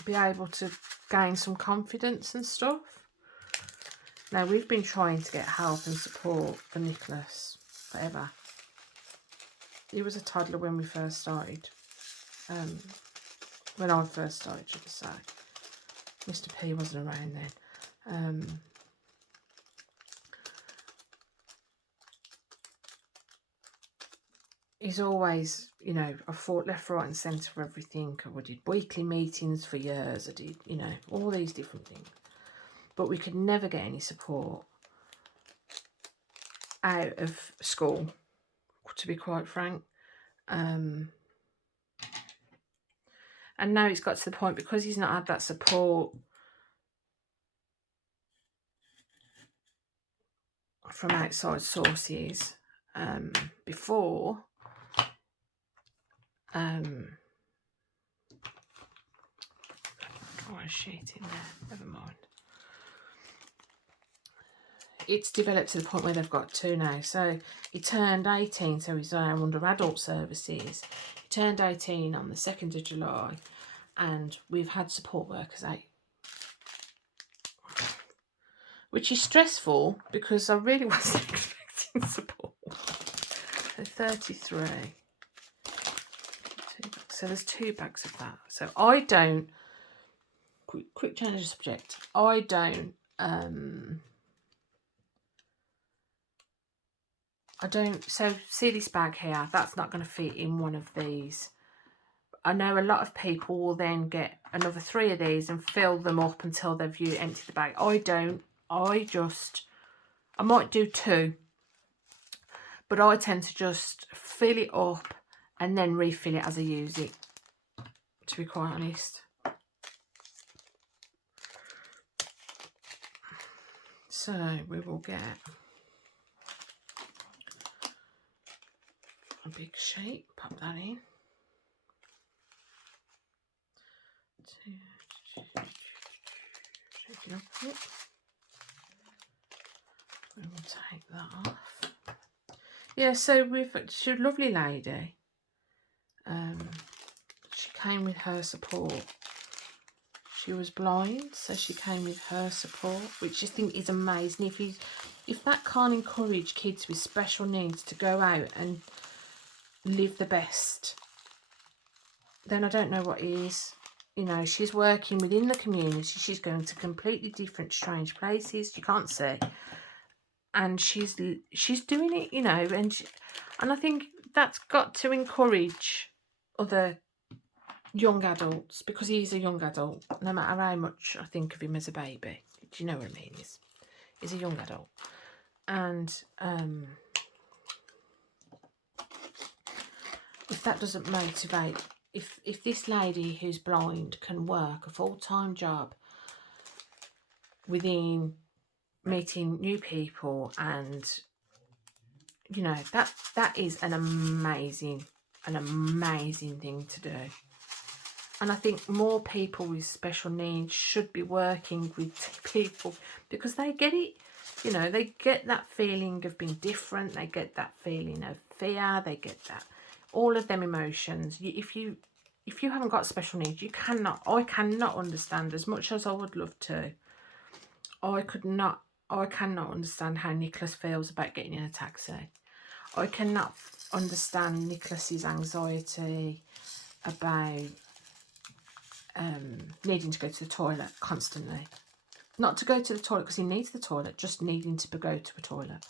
be able to gain some confidence and stuff. Now, we've been trying to get help and support for Nicholas forever. He was a toddler when we first started. When I first started, should I say. Mr. P wasn't around then. He's always, I fought left, right and centre for everything. I did weekly meetings for years. I did, all these different things. But we could never get any support out of school, to be quite frank. And now it's got to the point, because he's not had that support from outside sources before, oh, shit in there, never mind. It's developed to the point where they've got two now. So he turned 18, so he's now under adult services. He turned 18 on the 2nd of July, and we've had support workers out, which is stressful because I really wasn't expecting support. So 33. So there's 2 bags of that. So I don't, quick change of subject, I don't, so see this bag here, that's not going to fit in one of these. I know a lot of people will then get another 3 of these and fill them up until they've emptied the bag. I don't. I might do 2, but I tend to just fill it up and then refill it as I use it, to be quite honest. So we will get a big sheet, pop that in. We will take that off. Yeah, so she's a lovely lady. She came with her support. She was blind, so she came with her support, which I think is amazing. If that can't encourage kids with special needs to go out and live the best, then I don't know what is. You know, she's working within the community. She's going to completely different, strange places you can't see, and she's doing it. You know, and I think that's got to encourage other young adults, because he's a young adult. No matter how much I think of him as a baby, do you know what I mean? He's a young adult, and if that doesn't motivate, if this lady who's blind can work a full-time job within meeting new people, and you know, that is an amazing thing to do. And I think more people with special needs should be working with people, because they get it. You know, they get that feeling of being different. They get that feeling of fear. They get that, all of them emotions. If you haven't got special needs, I cannot understand, as much as I would love to. I cannot understand how Nicholas feels about getting in a taxi. I cannot understand Nicholas's anxiety about needing to go to the toilet constantly. Not to go to the toilet because he needs the toilet, just needing to go to a toilet.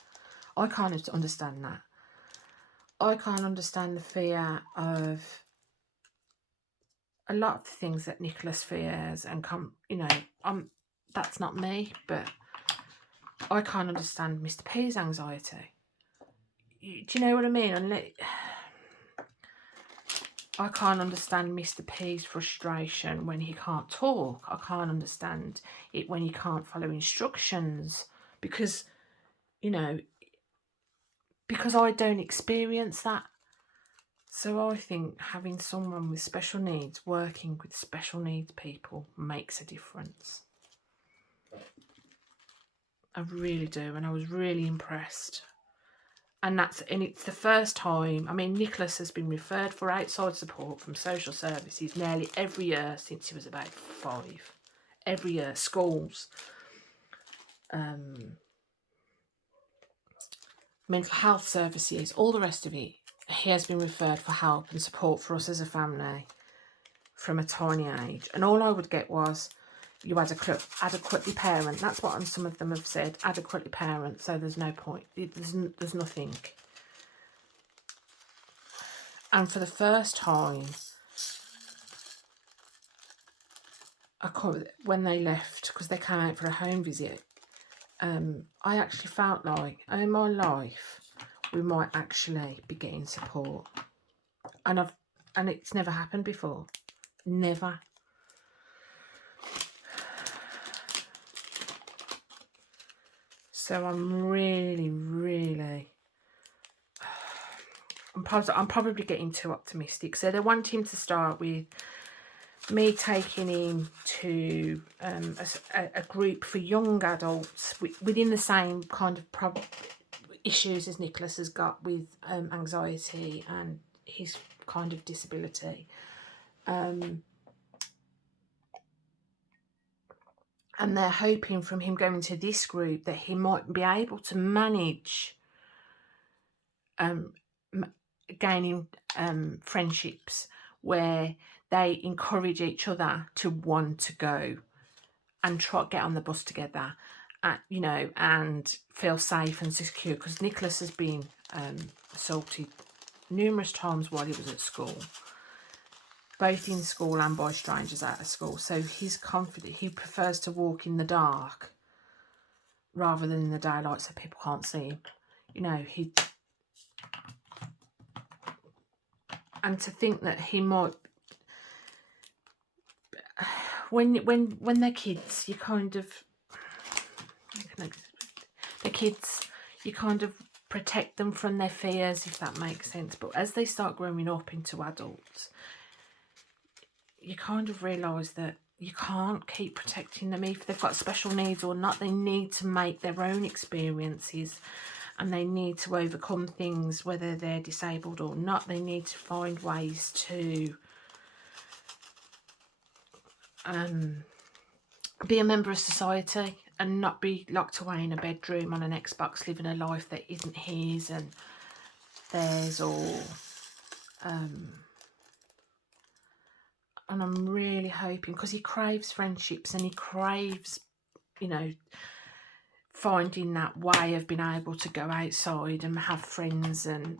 I can't understand that. I can't understand the fear of a lot of the things that Nicholas fears, and you know, that's not me, but I can't understand Mr. P's anxiety. Do you know what I mean? I can't understand Mr. P's frustration when he can't talk. I can't understand it when he can't follow instructions, because, you know, because I don't experience that. So I think having someone with special needs working with special needs people makes a difference. I really do, and I was really impressed. And it's the first time. I mean, Nicholas has been referred for outside support from social services nearly every year since he was about 5. Every year, schools, mental health services, all the rest of it. He has been referred for help and support for us as a family from a tiny age. And all I would get was, you adequately parent. That's what some of them have said, adequately parent, so there's no point. There's nothing. And for the first time, when they left, because they came out for a home visit, I actually felt like in my life we might actually be getting support, and it's never happened before, never. So I'm really, I'm probably getting too optimistic. So they want him to start with me taking him to a group for young adults within the same kind of issues as Nicholas has got with anxiety and his kind of disability. And they're hoping from him going to this group that he might be able to manage gaining friendships where they encourage each other to want to go and get on the bus together, you know, and feel safe and secure. Because Nicholas has been assaulted numerous times while he was at school, both in school and by strangers out of school. So he's confident. He prefers to walk in the dark rather than in the daylight so people can't see him. You know, and to think that he might, when they're kids, you kind of, the kids, you kind of protect them from their fears, if that makes sense. But as they start growing up into adults, you kind of realise that you can't keep protecting them if they've got special needs or not. They need to make their own experiences, and they need to overcome things, whether they're disabled or not. They need to find ways to be a member of society and not be locked away in a bedroom on an Xbox living a life that isn't his and theirs, or And I'm really hoping, because he craves friendships and he craves, you know, finding that way of being able to go outside and have friends and,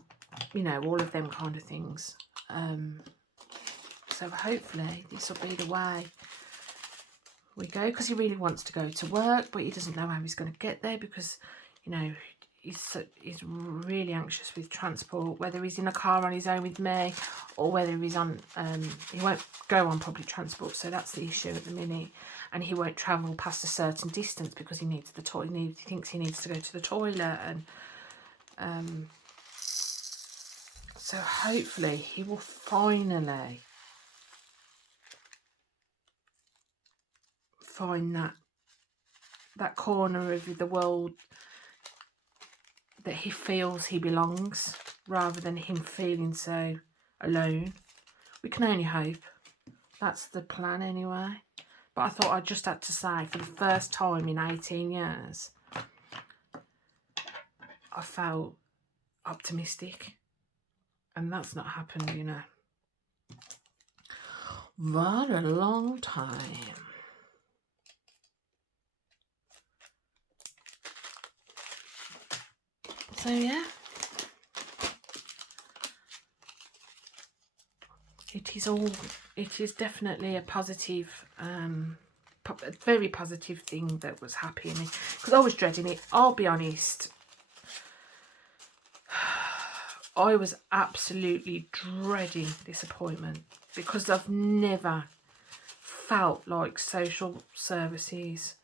you know, all of them kind of things. So hopefully this will be the way we go, because he really wants to go to work, but he doesn't know how he's going to get there, because, you know, he's really anxious with transport, whether he's in a car on his own with me or whether he's on, he won't go on public transport, so that's the issue at the minute. And he won't travel past a certain distance because he needs the toilet. He thinks he needs to go to the toilet, and so hopefully he will finally find that corner of the world that he feels he belongs, rather than him feeling so alone. We can only hope. That's the plan anyway. But I thought I just had to say, for the first time in 18 years, I felt optimistic. And that's not happened, you know, for a long time. So yeah, it is definitely a positive, a very positive thing that was happening, because I was dreading it. I'll be honest, I was absolutely dreading this appointment, because I've never felt like social services.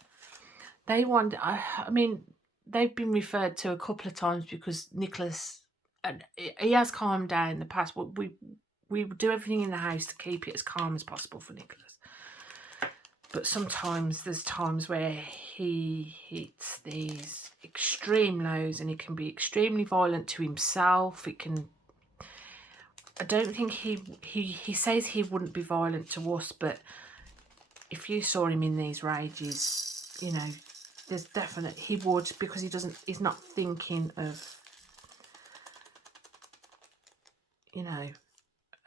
They want, I mean, they've been referred to a couple of times because Nicholas, and he has calmed down in the past. We do everything in the house to keep it as calm as possible for Nicholas. But sometimes there's times where he hits these extreme lows, and he can be extremely violent to himself. It can. I don't think he says he wouldn't be violent to us, but if you saw him in these rages, you know, there's definitely he would, because he's not thinking of, you know,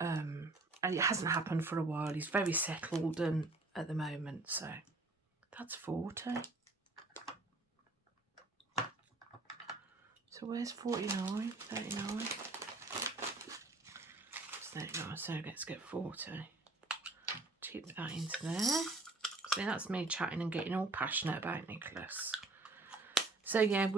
and it hasn't happened for a while. He's very settled and at the moment, so that's 40. So where's 49? 39. 39, so let's get 40. Tip that into there. So that's me chatting and getting all passionate about Nicholas. So yeah,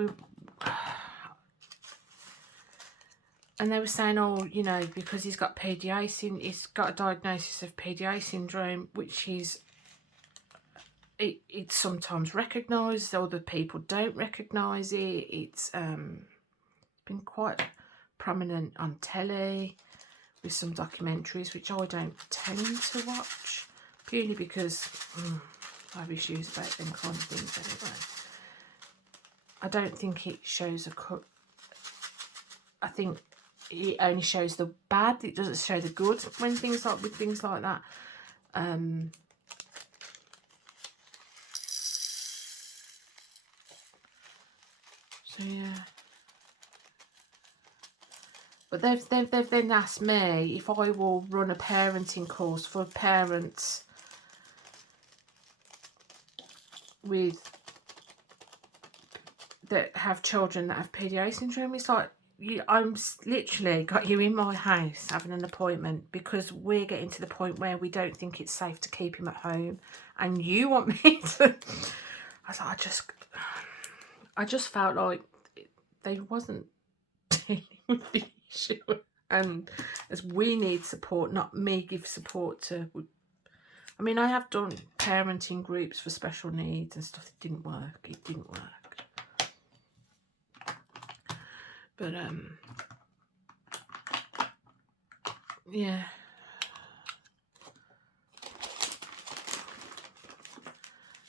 and they were saying, oh, you know, because he's got PDA, he's got a diagnosis of PDA syndrome, which is, it's sometimes recognised, other people don't recognise it. It's been quite prominent on telly with some documentaries, which I don't tend to watch, purely because I have issues about them kind of things anyway. I don't think it shows I think it only shows the bad. It doesn't show the good when things like that. So yeah. But they've then asked me if I will run a parenting course for parents that have children that have PDA syndrome. It's like, I'm literally got you in my house having an appointment because we're getting to the point where we don't think it's safe to keep him at home, and you want me to. I was like, I just felt like they wasn't dealing with the issue, and as we need support, not me give support to. I mean, I have done parenting groups for special needs and stuff. It didn't work. But yeah.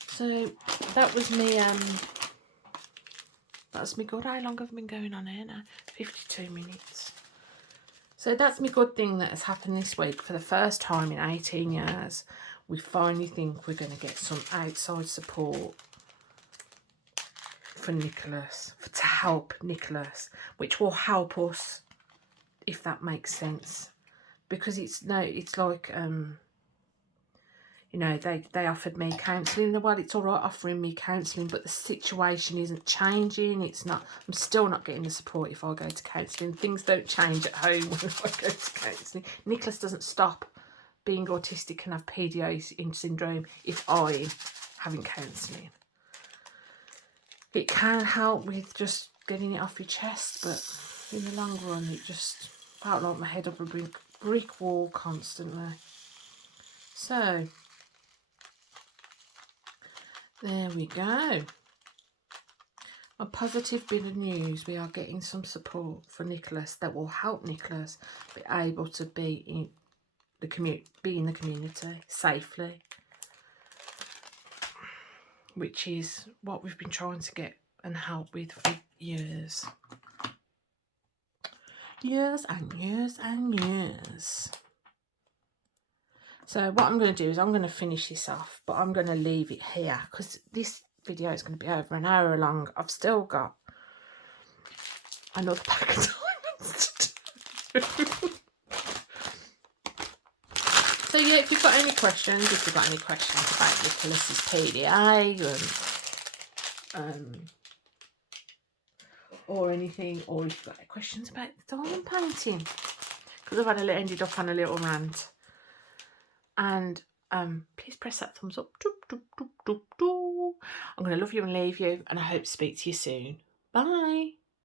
So that was me. That's me good. How long have I been going on here now? 52 minutes. So that's me good thing that has happened this week. For the first time in 18 years, we finally think we're going to get some outside support for Nicholas, to help Nicholas, which will help us, if that makes sense. Because it's like You know, they offered me counselling. Well, it's all right offering me counselling, but the situation isn't changing. It's not. I'm still not getting the support if I go to counselling. Things don't change at home when I go to counselling. Nicholas doesn't stop being autistic and have PDA syndrome if I'm having counselling. It can help with just getting it off your chest, but in the long run, it just felt like my head up a brick wall constantly. So, there we go. A positive bit of news. We are getting some support for Nicholas that will help Nicholas be able to be in the community safely, which is what we've been trying to get and help with for years. Years and years and years. So what I'm going to do is I'm going to finish this off, but I'm going to leave it here because this video is going to be over an hour long. I've still got another pack of diamonds to do. So yeah, if you've got any questions, about Nicholas's PDA or anything, or if you've got any questions about the diamond painting, because I've ended up on a little rant. And please press that thumbs up. I'm going to love you and leave you, and I hope to speak to you soon. Bye.